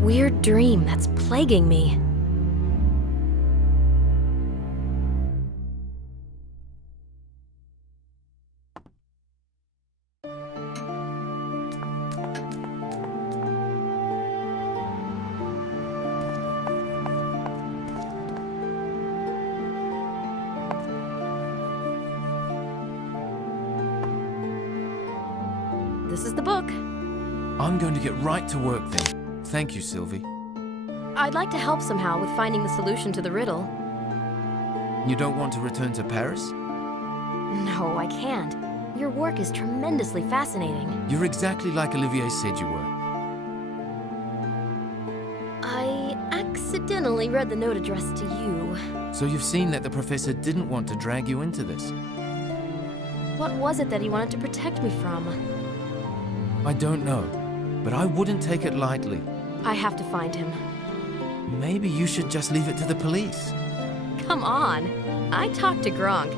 weird dream that's plaguing me. This is the book. I'm going to get right to work then. Thank you, Sylvie. I'd like to help somehow with finding the solution to the riddle. You don't want to return to Paris? No, I can't. Your work is tremendously fascinating. You're exactly like Olivier said you were. I accidentally read the note addressed to you. So you've seen that the professor didn't want to drag you into this. What was it that he wanted to protect me from? I don't know, but I wouldn't take it lightly. I have to find him. Maybe you should just leave it to the police. Come on. I talked to Gronk.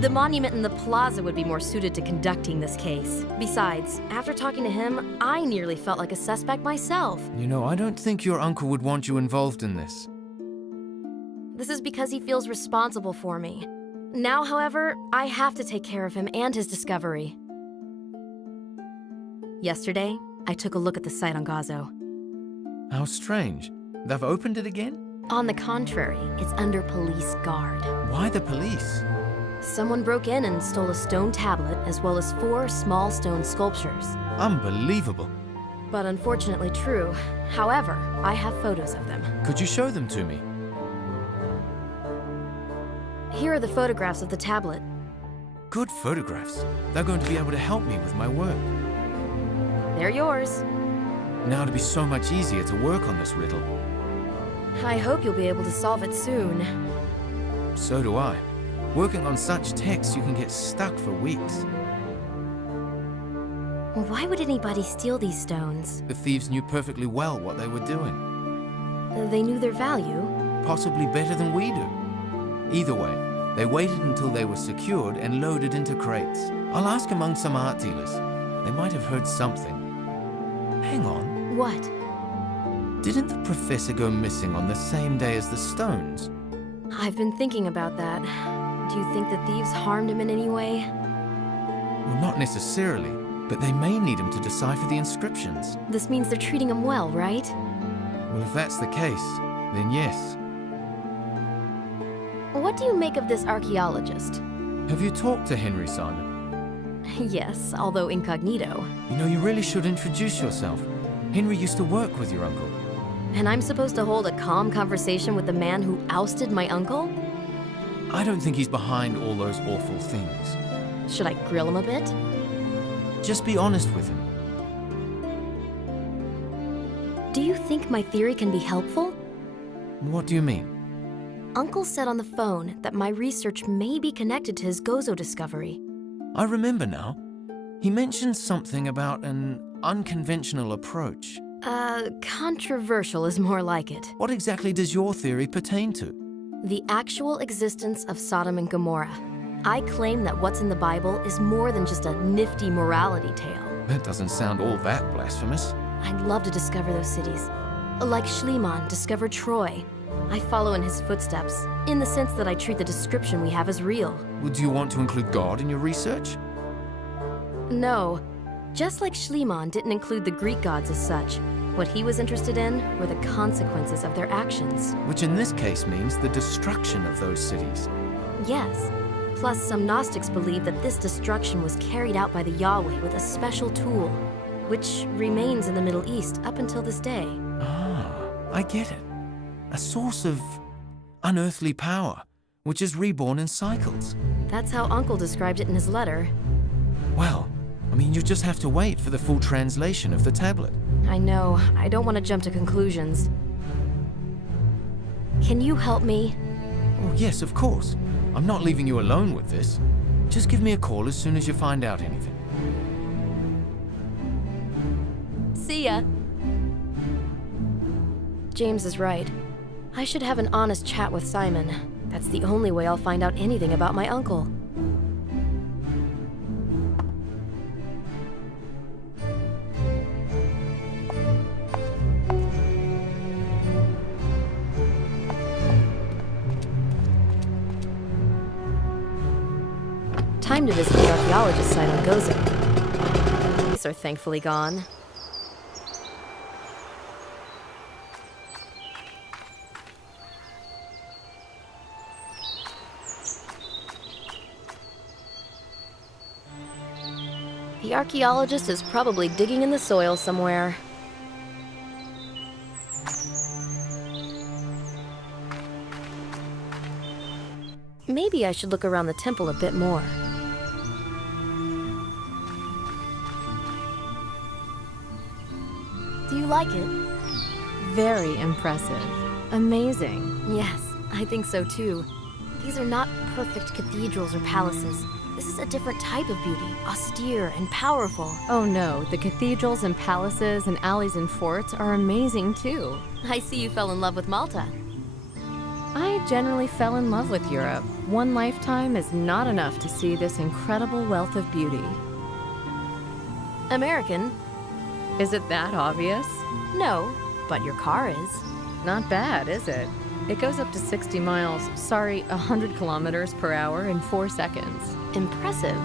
The monument in the plaza would be more suited to conducting this case. Besides, after talking to him, I nearly felt like a suspect myself. You know, I don't think your uncle would want you involved in this. This is because he feels responsible for me. Now, however, I have to take care of him and his discovery. Yesterday, I took a look at the site on Gazo. How strange. They've opened it again? On the contrary, it's under police guard. Why the police? Someone broke in and stole a stone tablet as well as 4 small stone sculptures. Unbelievable. But unfortunately true. However, I have photos of them. Could you show them to me? Here are the photographs of the tablet. Good photographs. They're going to be able to help me with my work. They're yours. Now it'll be so much easier to work on this riddle. I hope you'll be able to solve it soon. So do I. Working on such texts, you can get stuck for weeks. Why would anybody steal these stones? The thieves knew perfectly well what they were doing. They knew their value. Possibly better than we do. Either way, they waited until they were secured and loaded into crates. I'll ask among some art dealers. They might have heard something. Hang on. What? Didn't the professor go missing on the same day as the stones? I've been thinking about that. Do you think the thieves harmed him in any way? Well, not necessarily, but they may need him to decipher the inscriptions. This means they're treating him well, right? Well, if that's the case, then yes. What do you make of this archaeologist? Have you talked to Henry Simon? Yes, although incognito. You know, you really should introduce yourself. Henry used to work with your uncle. And I'm supposed to hold a calm conversation with the man who ousted my uncle? I don't think he's behind all those awful things. Should I grill him a bit? Just be honest with him. Do you think my theory can be helpful? What do you mean? Uncle said on the phone that my research may be connected to his Gozo discovery. I remember now. He mentioned something about an unconventional approach. Controversial is more like it. What exactly does your theory pertain to? The actual existence of Sodom and Gomorrah. I claim that what's in the Bible is more than just a nifty morality tale. That doesn't sound all that blasphemous. I'd love to discover those cities. Like Schliemann discovered Troy. I follow in his footsteps, in the sense that I treat the description we have as real. Would you want to include God in your research? No. Just like Schliemann didn't include the Greek gods as such, what he was interested in were the consequences of their actions. Which in this case means the destruction of those cities. Yes. Plus, some Gnostics believe that this destruction was carried out by the Yahweh with a special tool, which remains in the Middle East up until this day. Ah, I get it. A source of unearthly power, which is reborn in cycles. That's how Uncle described it in his letter. Well, I mean, you just have to wait for the full translation of the tablet. I know. I don't want to jump to conclusions. Can you help me? Oh, yes, of course. I'm not leaving you alone with this. Just give me a call as soon as you find out anything. See ya. James is right. I should have an honest chat with Simon. That's the only way I'll find out anything about my uncle. came to visit the archaeologist site on Gozo. These are thankfully gone. The archaeologist is probably digging in the soil somewhere. Maybe I should look around the temple a bit more. Do you like it? Very impressive. Amazing. Yes, I think so too. These are not perfect cathedrals or palaces. This is a different type of beauty, austere and powerful. Oh no, the cathedrals and palaces and alleys and forts are amazing too. I see you fell in love with Malta. I generally fell in love with Europe. One lifetime is not enough to see this incredible wealth of beauty. American? Is it that obvious? No, but your car is. Not bad, is it? It goes up to 60 miles, 100 kilometers per hour in 4 seconds. Impressive.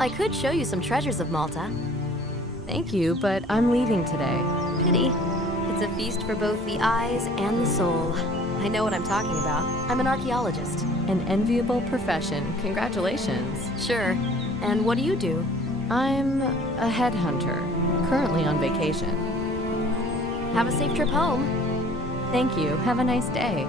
I could show you some treasures of Malta. Thank you, but I'm leaving today. Pity. It's a feast for both the eyes and the soul. I know what I'm talking about. I'm an archaeologist. An enviable profession. Congratulations. Sure. And what do you do? I'm a headhunter, currently on vacation. Have a safe trip home. Thank you. Have a nice day.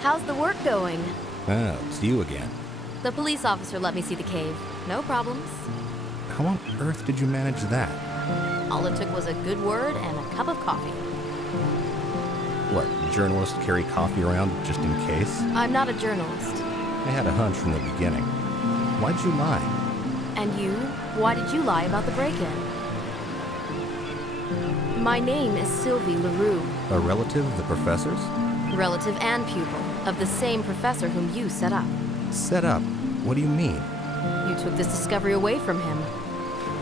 How's the work going? Oh, it's you again. The police officer let me see the cave. No problems. How on earth did you manage that? All it took was a good word and a cup of coffee. What, journalists carry coffee around just in case? I'm not a journalist. I had a hunch from the beginning. Why'd you lie? And you? Why did you lie about the break-in? My name is Sylvie LaRue. A relative of the professor's? Relative and pupil of the same professor whom you set up. Set up? What do you mean? You took this discovery away from him.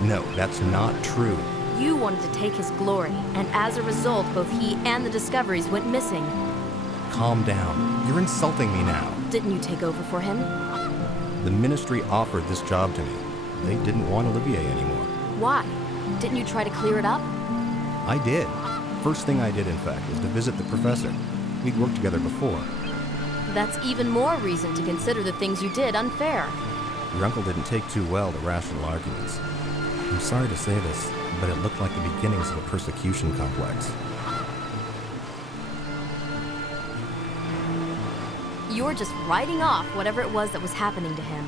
No, that's not true. You wanted to take his glory, and as a result, both he and the discoveries went missing. Calm down. You're insulting me now. Didn't you take over for him? The ministry offered this job to me. They didn't want Olivier anymore. Why? Didn't you try to clear it up? I did. First thing I did, in fact, was to visit the professor. We'd worked together before. That's even more reason to consider the things you did unfair. Your uncle didn't take too well to rational arguments. I'm sorry to say this, but it looked like the beginnings of a persecution complex. You're just writing off whatever it was that was happening to him.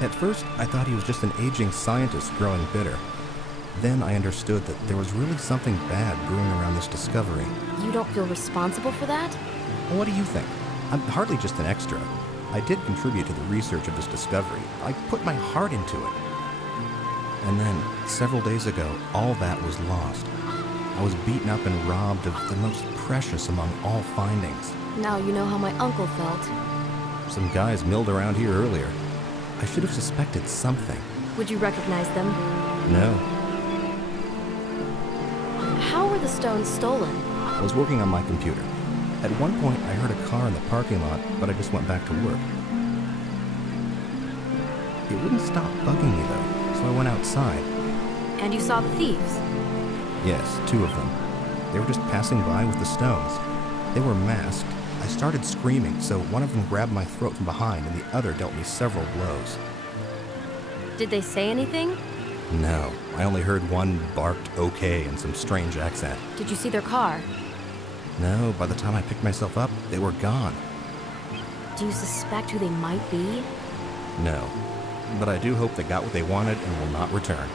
At first, I thought he was just an aging scientist growing bitter. Then I understood that there was really something bad brewing around this discovery. You don't feel responsible for that? What do you think? I'm hardly just an extra. I did contribute to the research of this discovery. I put my heart into it. And then, several days ago, all that was lost. I was beaten up and robbed of the most precious among all findings. Now you know how my uncle felt. Some guys milled around here earlier. I should have suspected something. Would you recognize them? No. How were the stones stolen? I was working on my computer. At one point, I heard a car in the parking lot, but I just went back to work. It wouldn't stop bugging me, though, so I went outside. And you saw the thieves? Yes, 2 of them. They were just passing by with the stones. They were masked. I started screaming, so one of them grabbed my throat from behind, and the other dealt me several blows. Did they say anything? No, I only heard one barked okay in some strange accent. Did you see their car? No, by the time I picked myself up, they were gone. Do you suspect who they might be? No, but I do hope they got what they wanted and will not return.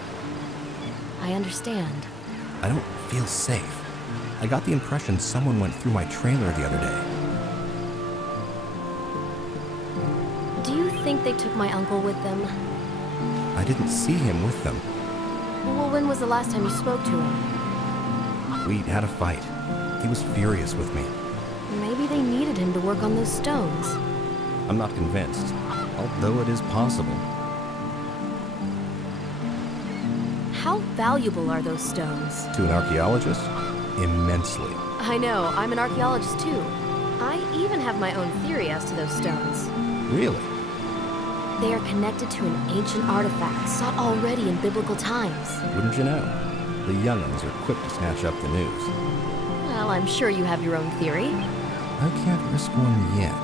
I understand. I don't feel safe. I got the impression someone went through my trailer the other day. Do you think they took my uncle with them? I didn't see him with them. Well, when was the last time you spoke to him? We had a fight. He was furious with me. Maybe they needed him to work on those stones. I'm not convinced, although it is possible. How valuable are those stones? To an archaeologist, immensely. I know, I'm an archaeologist too. I even have my own theory as to those stones. Really? They are connected to an ancient artifact sought already in biblical times. Wouldn't you know? The young'uns are quick to snatch up the news. Well, I'm sure you have your own theory. I can't risk one yet.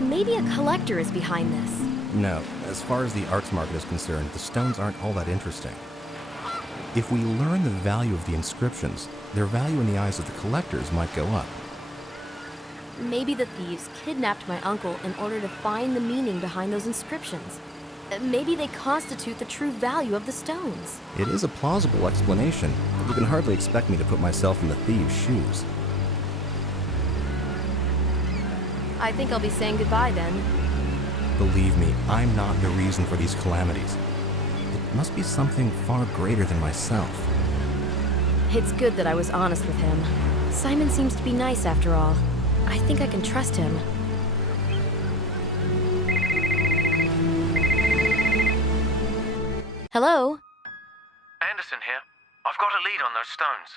Maybe a collector is behind this. No, as far as the arts market is concerned, the stones aren't all that interesting. If we learn the value of the inscriptions, their value in the eyes of the collectors might go up. Maybe the thieves kidnapped my uncle in order to find the meaning behind those inscriptions. Maybe they constitute the true value of the stones. It is a plausible explanation, but you can hardly expect me to put myself in the thieves' shoes. I think I'll be saying goodbye then. Believe me, I'm not the reason for these calamities. It must be something far greater than myself. It's good that I was honest with him. Simon seems to be nice after all. I think I can trust him. Hello? Anderson here. I've got a lead on those stones.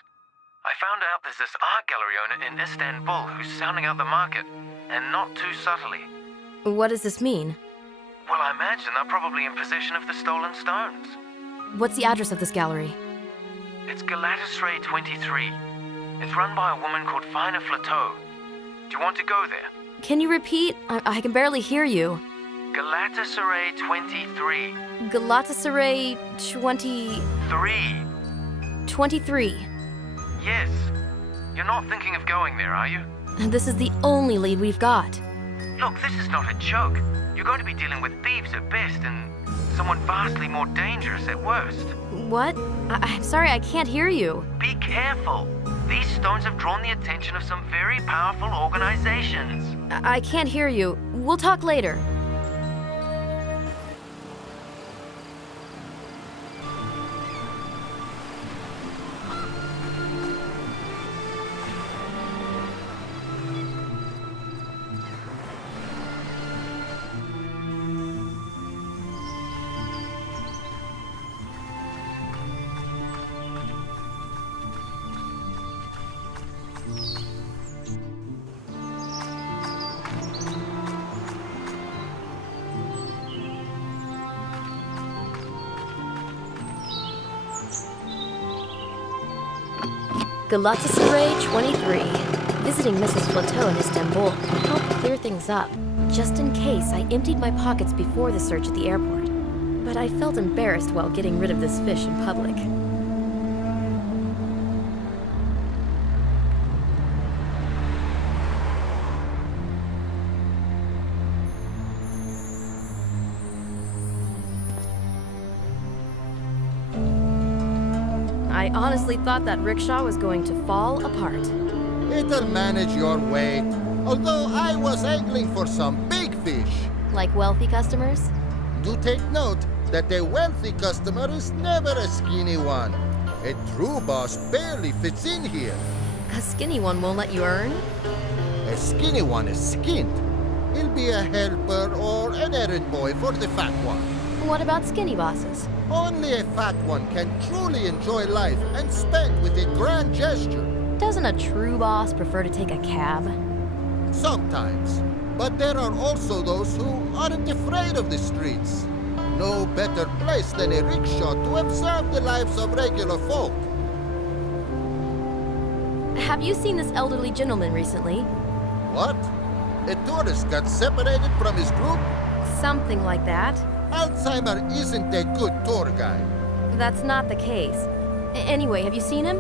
I found out there's this art gallery owner in Istanbul who's sounding out the market, and not too subtly. What does this mean? Well, I imagine they're probably in possession of the stolen stones. What's the address of this gallery? It's Galatasaray 23. It's run by a woman called Fina Flateau. Do you want to go there? Can you repeat? I can barely hear you. Galatasaray 23. Galatasaray 3. 23. Yes. You're not thinking of going there, are you? This is the only lead we've got. Look, this is not a joke. You're going to be dealing with thieves at best and someone vastly more dangerous at worst. What? I'm sorry, I can't hear you. Be careful. These stones have drawn the attention of some very powerful organizations. I can't hear you. We'll talk later. Galatasaray 23. Visiting Mrs. Flateau in Istanbul can help clear things up, just in case I emptied my pockets before the search at the airport. But I felt embarrassed while getting rid of this fish in public. I honestly thought that rickshaw was going to fall apart. It'll manage your weight. Although I was angling for some big fish. Like wealthy customers? Do take note that a wealthy customer is never a skinny one. A true boss barely fits in here. A skinny one won't let you earn? A skinny one is skinned. He'll be a helper or an errand boy for the fat one. What about skinny bosses? Only a fat one can truly enjoy life and spend with a grand gesture. Doesn't a true boss prefer to take a cab? Sometimes. But there are also those who aren't afraid of the streets. No better place than a rickshaw to observe the lives of regular folk. Have you seen this elderly gentleman recently? What? A tourist got separated from his group? Something like that. Alzheimer isn't a good tour guide. That's not the case. Anyway, have you seen him?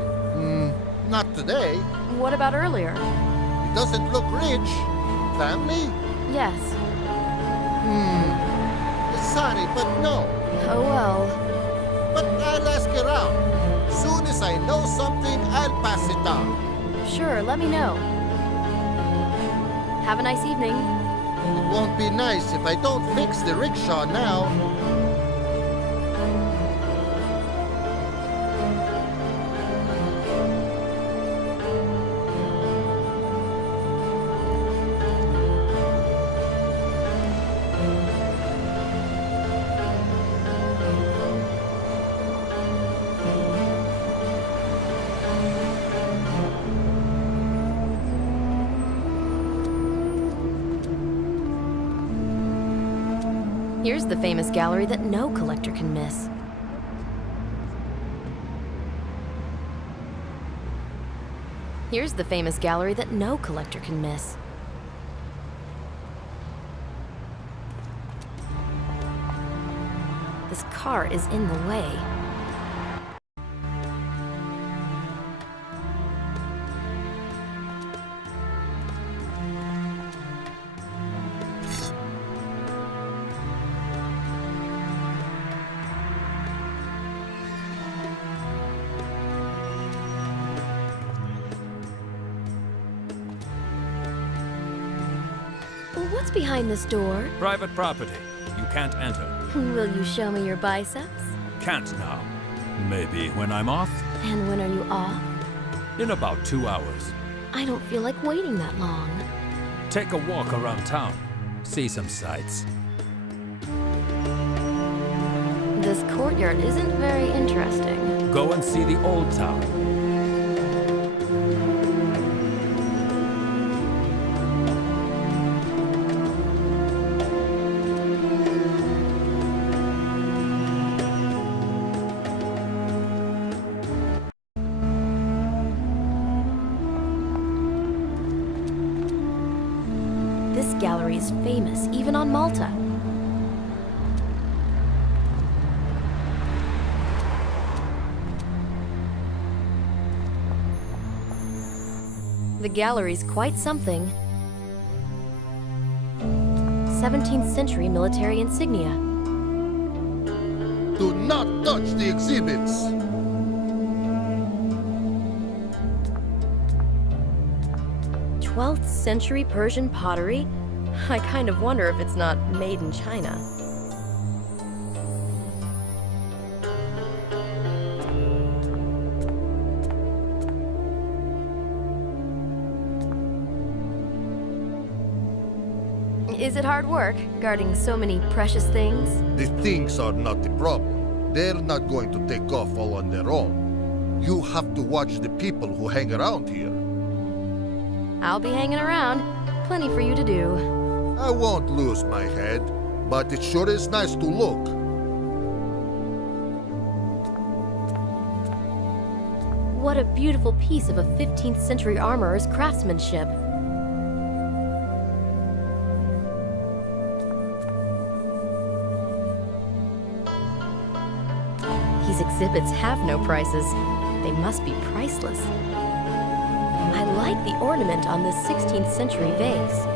Not today. What about earlier? He doesn't look rich. Family? Yes. Sorry, but no. Oh well. But I'll ask around. Soon as I know something, I'll pass it on. Sure, let me know. Have a nice evening. It won't be nice if I don't fix the rickshaw now. Here's the famous gallery that no collector can miss. Here's the famous gallery that no collector can miss. This car is in the way. What's behind this door? Private property. You can't enter. Will you show me your biceps? Can't now. Maybe when I'm off? And when are you off? In about 2 hours. I don't feel like waiting that long. Take a walk around town. See some sights. This courtyard isn't very interesting. Go and see the old town. This gallery is famous, even on Malta. The gallery's quite something. 17th century military insignia. Do not touch the exhibits! 12th century Persian pottery? I kind of wonder if it's not made in China. Is it hard work, guarding so many precious things? The things are not the problem. They're not going to take off all on their own. You have to watch the people who hang around here. I'll be hanging around. Plenty for you to do. I won't lose my head, but it sure is nice to look. What a beautiful piece of a 15th century armorer's craftsmanship. These exhibits have no prices. They must be priceless. I like the ornament on this 16th century vase.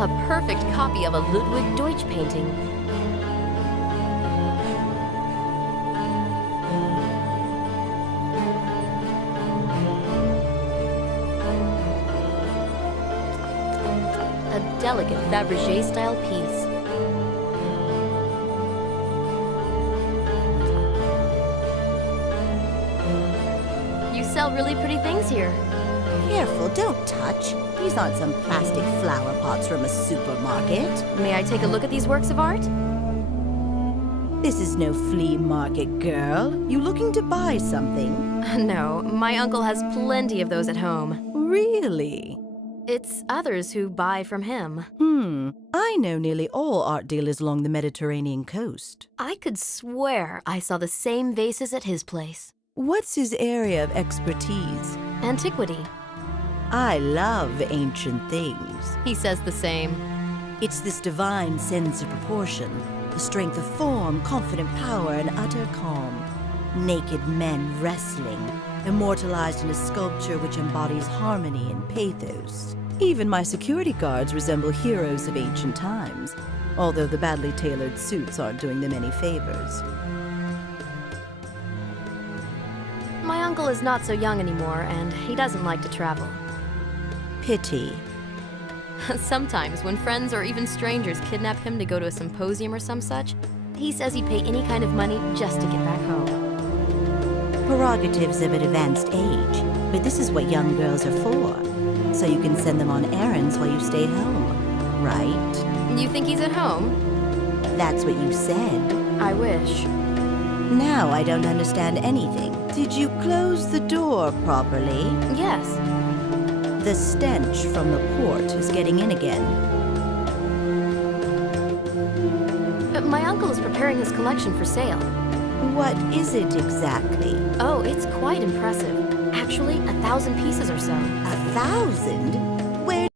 A perfect copy of a Ludwig Deutsch painting. A delicate Fabergé-style piece. You sell really pretty things here. Careful, don't touch. These aren't some plastic flower pots from a supermarket. May I take a look at these works of art? This is no flea market, girl. You looking to buy something? No, my uncle has plenty of those at home. Really? It's others who buy from him. I know nearly all art dealers along the Mediterranean coast. I could swear I saw the same vases at his place. What's his area of expertise? Antiquity. I love ancient things. He says the same. It's this divine sense of proportion, the strength of form, confident power, and utter calm. Naked men wrestling, immortalized in a sculpture which embodies harmony and pathos. Even my security guards resemble heroes of ancient times, although the badly tailored suits aren't doing them any favors. My uncle is not so young anymore, and he doesn't like to travel. Pity. Sometimes, when friends or even strangers kidnap him to go to a symposium or some such, he says he'd pay any kind of money just to get back home. Prerogatives of an advanced age, but this is what young girls are for. So you can send them on errands while you stay home, right? You think he's at home? That's what you said. I wish. Now I don't understand anything. Did you close the door properly? Yes. The stench from the port is getting in again. My uncle is preparing his collection for sale. What is it exactly? Oh, it's quite impressive. Actually, 1,000 pieces or so. 1,000?